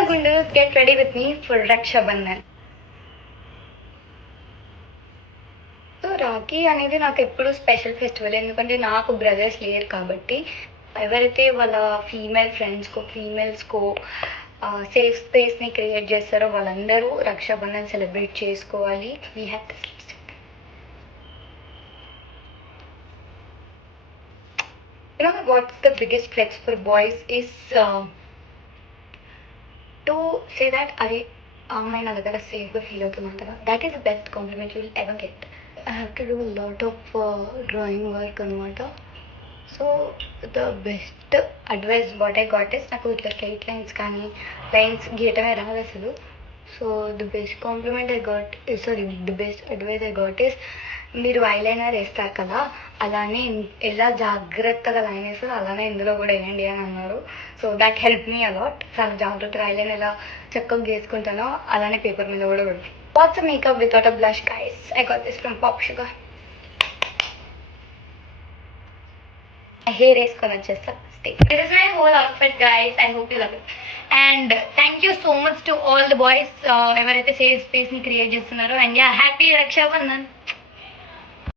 are going to get ready with me for Raksha Bandhan. So Rakhi అనేది నాకు ఎప్పుడు special festival, ఎందుకంటే నాకు బ్రదర్స్ లేరు కాబట్టి ఎవరైతే వాళ్ళ ఫీమేల్స్కో సేఫ్ స్పేస్ని క్రియేట్ చేస్తారో వాళ్ళందరూ రక్షాబంధన్ సెలబ్రేట్ చేసుకోవాలి. We have what's the biggest flex for boys is to say that అరే అమ్మాయి నా దగ్గర సేఫ్గా ఫీల్ అవుతున్నాను కదా, that is the best compliment you will ever get. I have to do a lot of drawing work అనమాట. So the best advice what I got is, నాకు ఇట్లా స్ట్రైట్ లైన్స్ కానీ లైన్స్ గీయటమే రాదు అసలు. So the best compliment I got the best advice I got is, మీరు ఐలైనర్ వేస్తారు కదా అలానే ఎలా జాగ్రత్తగా లైన్ వేస్తారు అలానే ఇందులో కూడా వేయండి అని అన్నారు. So that help me a lot. చాలా జాగ్రత్తగా ఐలైన్ ఎలా చక్కగా గీసుకుంటానో అలానే పేపర్ మీద కూడా పెడతాను. What's a makeup without a blush, guys? I got this from Pop Sugar. My hair is gonna just stay. This is my whole outfit, guys. I hope you love it. And thank you so much to all the boys. Everything safe space ni create chestunnaro. And yeah, happy Raksha Bandhan.